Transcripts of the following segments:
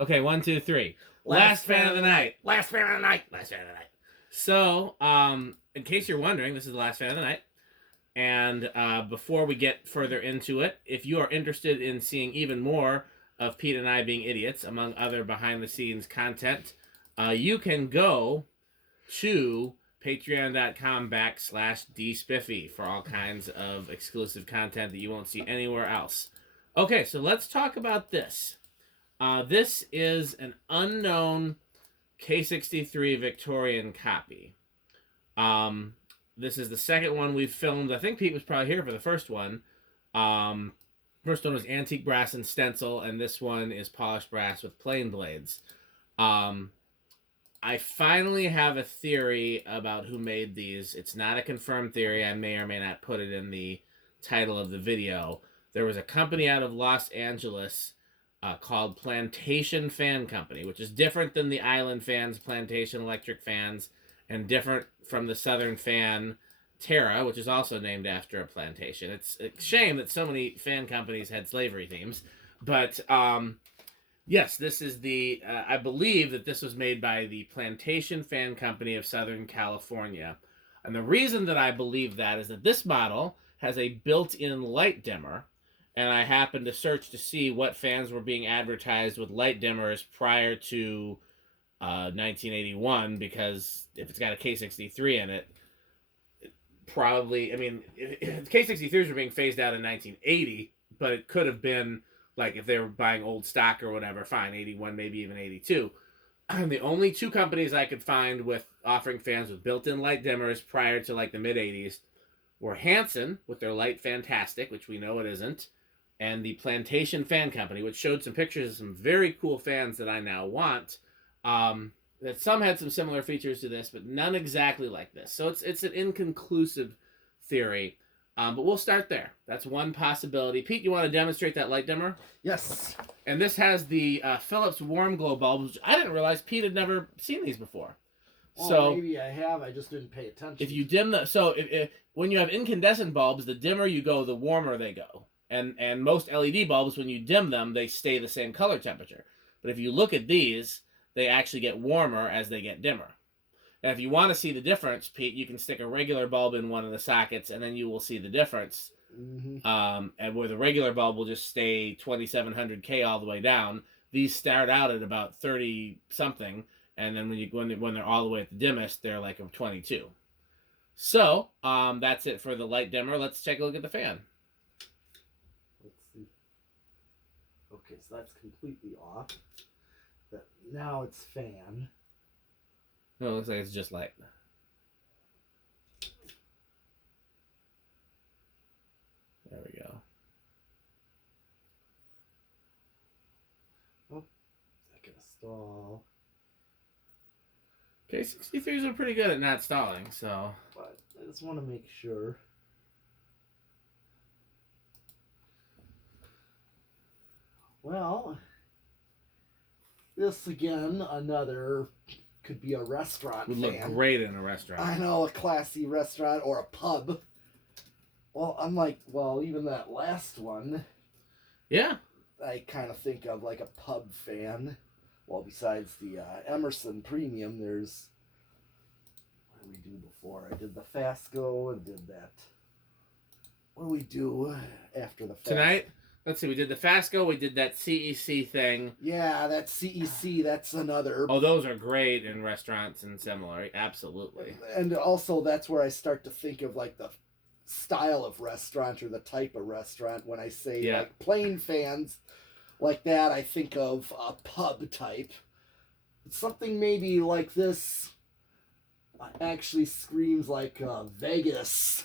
Okay, 1, 2, 3. Last fan of the night. Last fan of the night. Last fan of the night. So, in case you're wondering, this is the last fan of the night. And before we get further into it, if you are interested in seeing even more of Pete and I being idiots, among other behind-the-scenes content, you can go to patreon.com/dspiffy for all kinds of exclusive content that you won't see anywhere else. Okay, so let's talk about this. This is an unknown K63 Victorian copy. This is the second one we've filmed. I think Pete was probably here for the first one. First one was antique brass and stencil, and this one is polished brass with plain blades. I finally have a theory about who made these. It's not a confirmed theory. I may or may not put it in the title of the video. There was a company out of Los Angeles called Plantation Fan Company, which is different than the Island Fans, Plantation Electric Fans, and different from the Southern Fan Terra, which is also named after a plantation. It's a shame that so many fan companies had slavery themes, but yes, this is the, I believe that this was made by the Plantation Fan Company of Southern California. And the reason that I believe that is that this model has a built-in light dimmer, and I happened to search to see what fans were being advertised with light dimmers prior to 1981, because if it's got a K63 in it, probably, I mean, K63s were being phased out in 1980, but it could have been, like, if they were buying old stock or whatever, fine, 81, maybe even 82. The only two companies I could find with offering fans with built-in light dimmers prior to, like, the mid-80s were Hanson, with their Light Fantastic, which we know it isn't, and the Plantation Fan Company, which showed some pictures of some very cool fans that I now want. That some had some similar features to this, but none exactly like this. So it's an inconclusive theory, but we'll start there. That's one possibility. Pete, you want to demonstrate that light dimmer? Yes. And this has the Philips Warm Glow bulbs, which I didn't realize Pete had never seen these before. Well, so maybe I have. I just didn't pay attention. If you dim the, so if when you have incandescent bulbs, the dimmer you go, the warmer they go. And most LED bulbs, when you dim them, they stay the same color temperature. But if you look at these, they actually get warmer as they get dimmer. And if you want to see the difference, Pete, you can stick a regular bulb in one of the sockets, and then you will see the difference. Mm-hmm. And where the regular bulb will just stay 2700K all the way down, these start out at about 30 something, and then when they're all the way at the dimmest, they're like a 22. So that's it for the light dimmer. Let's take a look at the fan. Let's see. Okay, so that's completely off. But now it's fan. No, it looks like it's just light. There we go. Oh, is that gonna stall? K63s are pretty good at not stalling, so. But I just want to make sure. Well, this again, another could be a restaurant Would fan. look great in a restaurant. I know, a classy restaurant or a pub. Well, I'm like, well, even that last one. Yeah. I kind of think of like a pub fan. Well, besides the Emerson Premium, there's, what did we do before? I did the Fasco and did that. What do we do after the Fasco? Tonight? Let's see, we did the Fasco, we did that CEC thing. Yeah, that CEC, that's another. Oh, those are great in restaurants and similar, absolutely. And also, that's where I start to think of like the style of restaurant or the type of restaurant. When I say like plain fans like that, I think of a pub type. Something maybe like this actually screams like Vegas.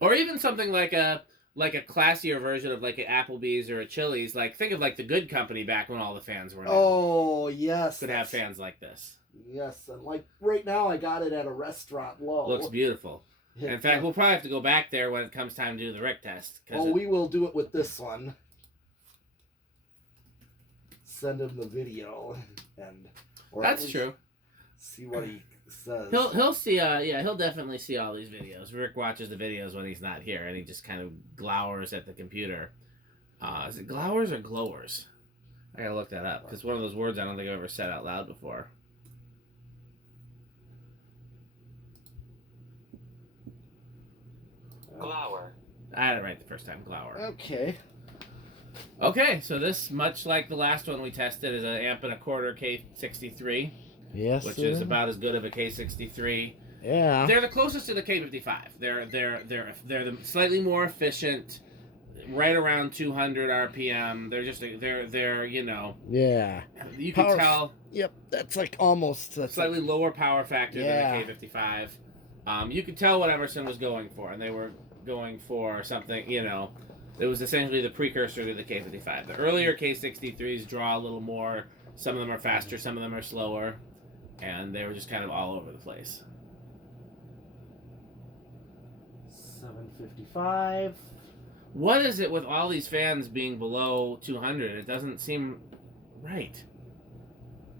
Or even something like a classier version of like an Applebee's or a Chili's. Like, think of like the Good Company back when all the fans were there. Oh, yes. Could have fans like this. Yes, and like right now I got it at a restaurant low. Looks beautiful. Yeah. In fact, we'll probably have to go back there when it comes time to do the Rick test. Oh, we will do it with this one. Send him the video, and that's true. See what he says. He'll see. Yeah, he'll definitely see all these videos. Rick watches the videos when he's not here, and he just kind of glowers at the computer. Is it glowers or glowers? I gotta look that up because one of those words I don't think I've ever said out loud before. Glower. I had it right the first time. Glower. Okay. Okay, so this, much like the last one we tested, is an amp and a quarter K63. Yes. Which is about as good of a K63. Yeah. They're the closest to the K55. They're the slightly more efficient, right around 200 RPM. They're you know. Yeah. You can tell. Yep, that's like almost slightly lower power factor than the K55. You could tell what Emerson was going for, and they were going for something, you know, it was essentially the precursor to the K55. The earlier K63s draw a little more. Some of them are faster, some of them are slower, and they were just kind of all over the place. 755. What is it with all these fans being below 200? It doesn't seem right.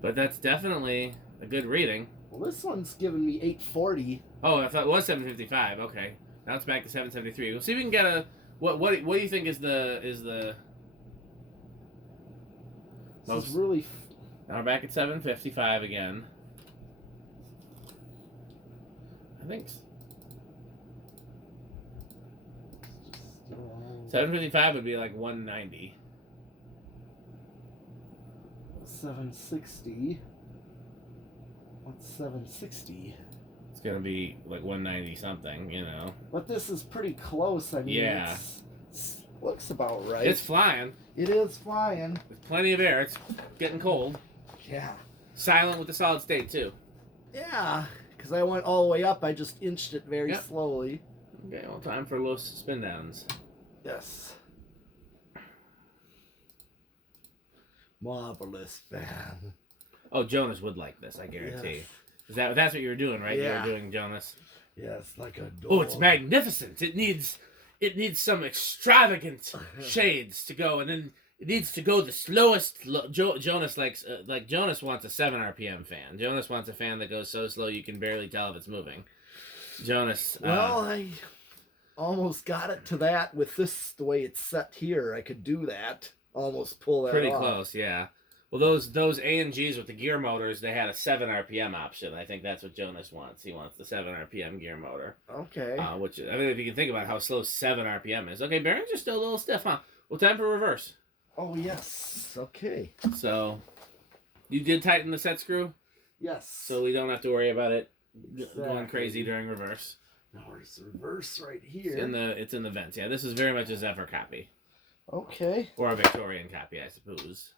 But that's definitely a good reading. Well, this one's giving me 840. Oh, I thought it was 755. Okay, now it's back to 773. We'll see if we can get a. What do you think is the This is really. Now we're back at 755 again. I think 755 would be like 190. 760. What's 760? It's gonna be like 190 something, you know. But this is pretty close. I mean, yeah, it's looks about right. It's flying. It is flying. There's plenty of air. It's getting cold. Yeah. Silent with the solid state too. Yeah, because I went all the way up. I just inched it very slowly. Okay, well, time for low spin downs. Yes. Marvelous fan. Oh, Jonas would like this, I guarantee. Yes. That's what you were doing, right? Yeah. You were doing Jonas. Yes, like a dog. Oh, it's magnificent. It needs some extravagant shades to go, and then it needs to go the slowest. Jonas likes Jonas wants a 7 RPM fan. Jonas wants a fan that goes so slow you can barely tell if it's moving. Jonas. Well, I almost got it to that with this the way it's set here. I could do that. Almost pull that pretty off. Close, yeah. Well, those A&Gs with the gear motors, they had a 7 RPM option. I think that's what Jonas wants. He wants the 7 RPM gear motor. Okay. Which, I mean, if you can think about how slow 7 RPM is. Okay, bearings are still a little stiff, huh? Well, time for reverse. Oh, yes. Okay. So, you did tighten the set screw? Yes. So we don't have to worry about it going crazy during reverse. Now where's the reverse right here? It's in the vents. Yeah, this is very much a Zephyr copy. Okay. Or a Victorian copy, I suppose.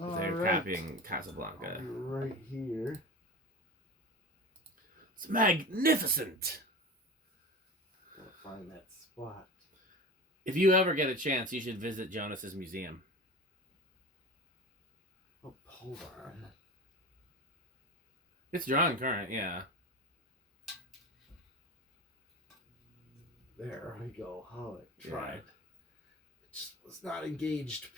They're right. copying Casablanca. Right here. It's magnificent. Gotta find that spot. If you ever get a chance, you should visit Jonas's museum. Oh, hold on. It's drawn current, yeah. There we go. How it tried. Yeah. It just was not engaged.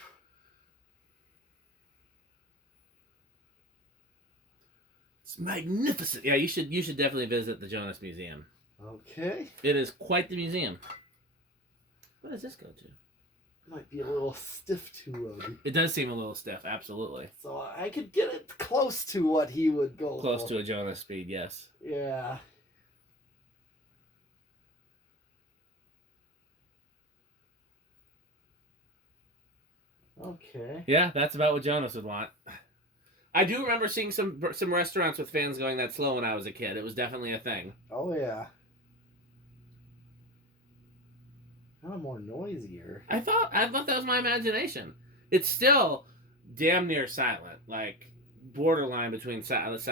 It's magnificent. Yeah, you should definitely visit the Jonas Museum. Okay. It is quite the museum. What does this go to? Might be a little stiff to It does seem a little stiff, absolutely. So I could get it close to what he would go Close for. to a Jonas speed, yes. Yeah. Okay. Yeah, that's about what Jonas would want. I do remember seeing some restaurants with fans going that slow when I was a kid. It was definitely a thing. Oh yeah. Kind of more noisier. I thought that was my imagination. It's still damn near silent, like borderline between silent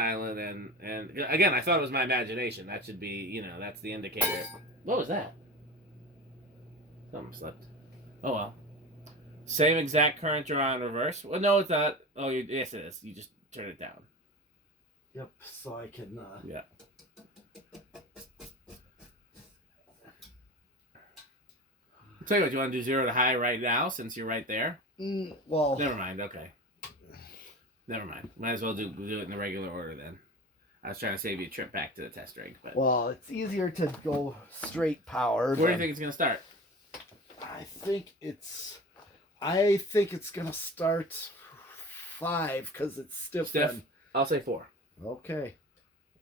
and again, I thought it was my imagination. That should be, that's the indicator. What was that? Something slipped. Oh well. Same exact current draw in reverse. Well, no, it's not. Oh, yes, it is. You just turn it down. Yep. So I can. Yeah. I'll tell you what. You want to do 0 to high right now, since you're right there? Well. Never mind. Okay. Never mind. Might as well do it in the regular order then. I was trying to save you a trip back to the test rig, but. Well, it's easier to go straight power. Where do you think it's gonna start? I think it's gonna start 5 because it's stiff. Stiff. I'll say 4. Okay.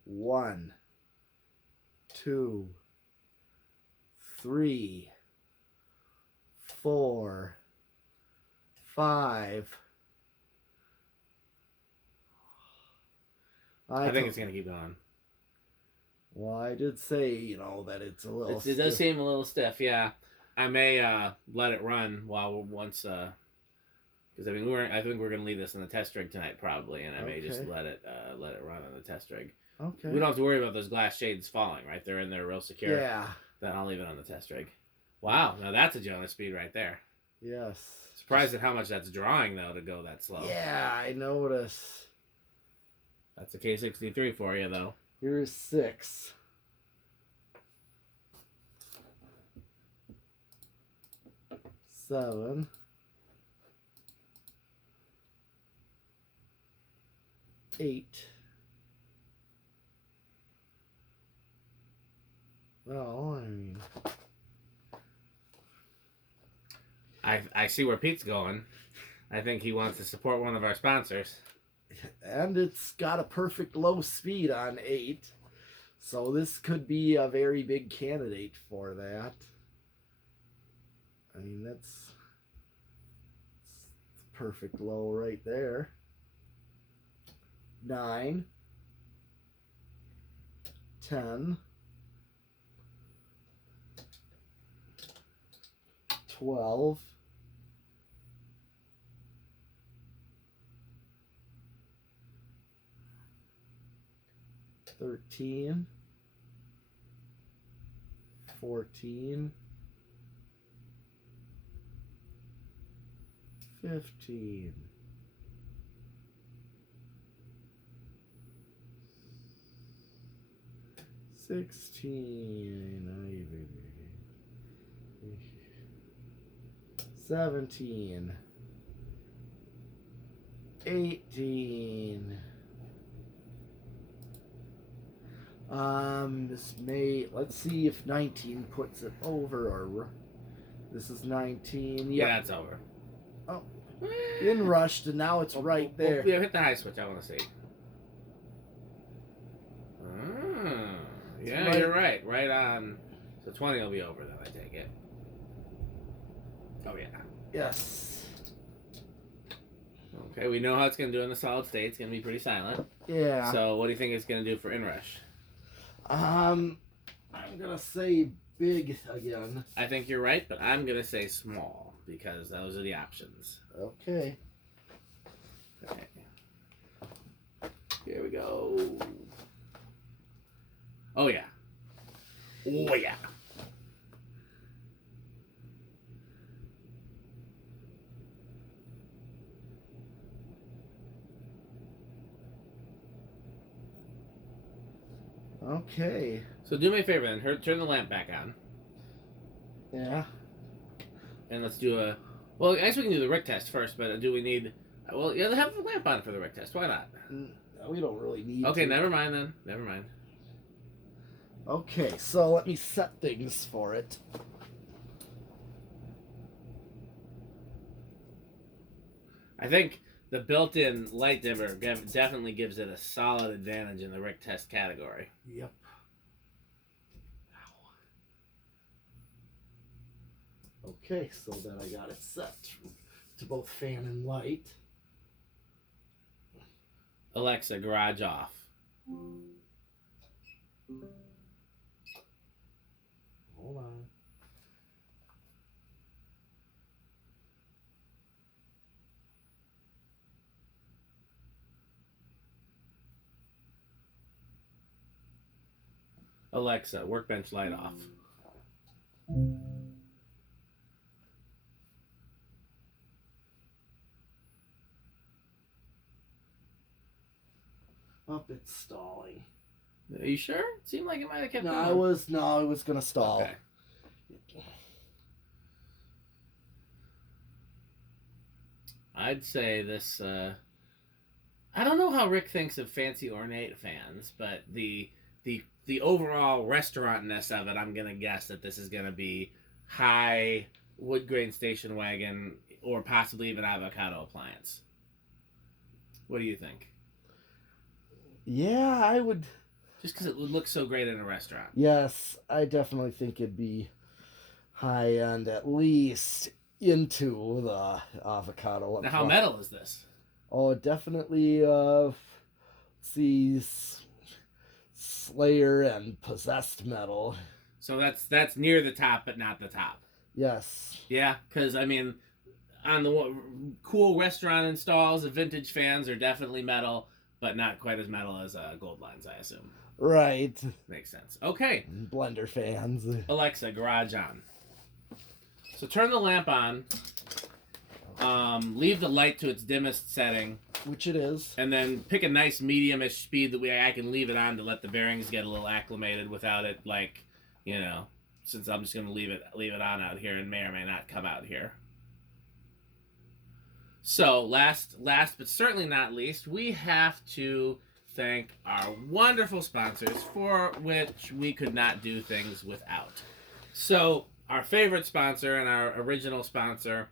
1, 2, 3, 4, 5. I think it's going to keep going. Well, I did say, you know, that it's a little It does seem a little stiff, yeah. I may let it run once because I think we're going to leave this in the test rig tonight probably, and I may just let it run on the test rig. Okay. We don't have to worry about those glass shades falling, right? They're in there real secure. Yeah. Then I'll leave it on the test rig. Wow, now that's a Jonah speed right there. Yes. Surprised at how much that's drawing though to go that slow. Yeah, I notice. That's a K63 for you though. Here's 6. Seven. 8. Well, I mean, I see where Pete's going. I think he wants to support one of our sponsors. And it's got a perfect low speed on 8. So this could be a very big candidate for that. I mean, that's perfect low right there. 9, 10, 12, 13, 14, 15, 16, 17, 18. Let's see if 19 puts it over, or this is 19. Yeah, it's over. Oh, in rushed, and now it's right there. Yeah, hit the high switch. I want to see. Yeah, right. You're right. Right on. So 20 will be over then, I take it. Oh, yeah. Yes. Okay, we know how it's going to do in the solid state. It's going to be pretty silent. Yeah. So what do you think it's going to do for inrush? I'm going to say big again. I think you're right, but I'm going to say small because those are the options. Okay. Okay. Here we go. Oh, yeah. Oh, yeah. Okay. So do me a favor then. Turn the lamp back on. Yeah. And let's do a... Well, I guess we can do the Rick test first, but do we need... Well, yeah, have the lamp on for the Rick test. Why not? We don't really need Okay, to. never mind then. Never mind. Okay, so let me set things for it. I think the built-in light dimmer definitely gives it a solid advantage in the Rick test category. Yep. Okay, so then I got it set to both fan and light. Alexa, garage off. Hold on. Alexa, workbench light off. Up, it's stalling. Are you sure? It seemed like it might have kept No, going. I was gonna stall. Okay. I'd say this. I don't know how Rick thinks of fancy ornate fans, but the overall restaurantness of it, I'm gonna guess that this is gonna be high wood grain station wagon or possibly even avocado appliance. What do you think? Yeah, I would. Just because it would look so great in a restaurant. Yes, I definitely think it'd be high end, at least into the avocado. Now, how metal is this? Oh, definitely. See, Slayer and Possessed metal. So that's near the top, but not the top. Yes. Yeah, because I mean, on the cool restaurant installs, the vintage fans are definitely metal, but not quite as metal as gold lines, I assume. Right. Makes sense. Okay. Blender fans. Alexa, garage on. So turn the lamp on. Leave the light to its dimmest setting. Which it is. And then pick a nice medium-ish speed that I can leave it on to let the bearings get a little acclimated without it, like, you know, since I'm just going to leave it on out here and may or may not come out here. So last but certainly not least, we have to thank our wonderful sponsors, for which we could not do things without. So our favorite sponsor and our original sponsor,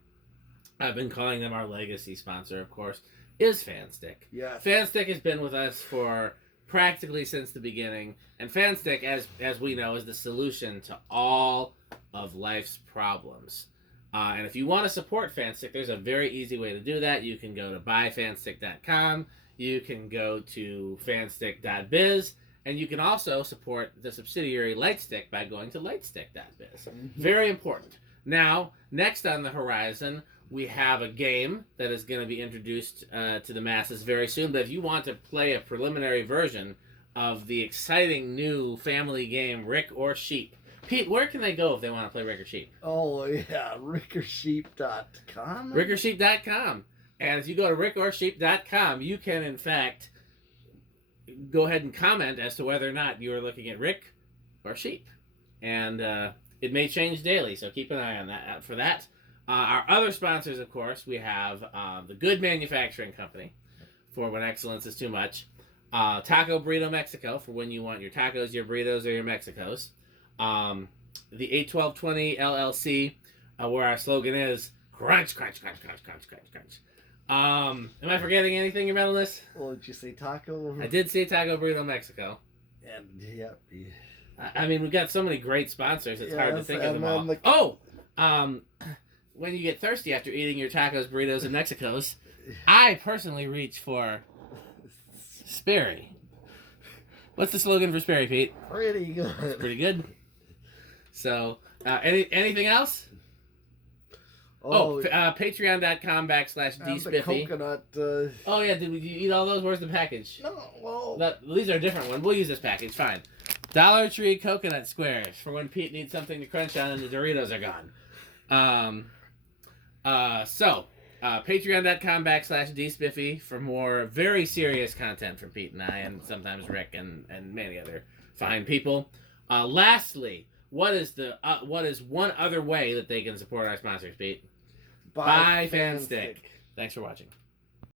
I've been calling them our legacy sponsor, of course, is FanStick. Yes. FanStick has been with us for practically since the beginning, and FanStick, as we know, is the solution to all of life's problems. And if you want to support FanStick, there's a very easy way to do that. You can go to buyfanstick.com. You can go to fanstick.biz, and you can also support the subsidiary Lightstick by going to lightstick.biz. Very important. Now, next on the horizon, we have a game that is going to be introduced to the masses very soon. But if you want to play a preliminary version of the exciting new family game Rick or Sheep, Pete, where can they go if they want to play Rick or Sheep? Oh, yeah, rickorsheep.com. Rickorsheep.com. And if you go to rickorsheep.com, you can, in fact, go ahead and comment as to whether or not you are looking at Rick or Sheep. And it may change daily, so keep an eye on that for that. Our other sponsors, of course, we have the Good Manufacturing Company, for when excellence is too much. Taco Burrito Mexico, for when you want your tacos, your burritos, or your Mexicos. The 81220 LLC, where our slogan is crunch, crunch, crunch, crunch, crunch, crunch, crunch. Am I forgetting anything about this? Well, did you say taco? I did say Taco Burrito Mexico. And yep. I mean, we've got so many great sponsors, it's hard to think of them all. When you get thirsty after eating your tacos, burritos, and Mexicos, I personally reach for Sperry. What's the slogan for Sperry, Pete? Pretty good. It's pretty good. So, anything else? Patreon.com/dspiffy. Coconut. Oh yeah, did you eat all those? Where's the package? No, well. These are a different one. We'll use this package. Fine. Dollar Tree coconut squares for when Pete needs something to crunch on and the Doritos are gone. Patreon.com/dspiffy for more very serious content from Pete and I, and sometimes Rick and many other fine people. Lastly, what is one other way that they can support our sponsors, Pete? Buy FanStick. Thanks for watching.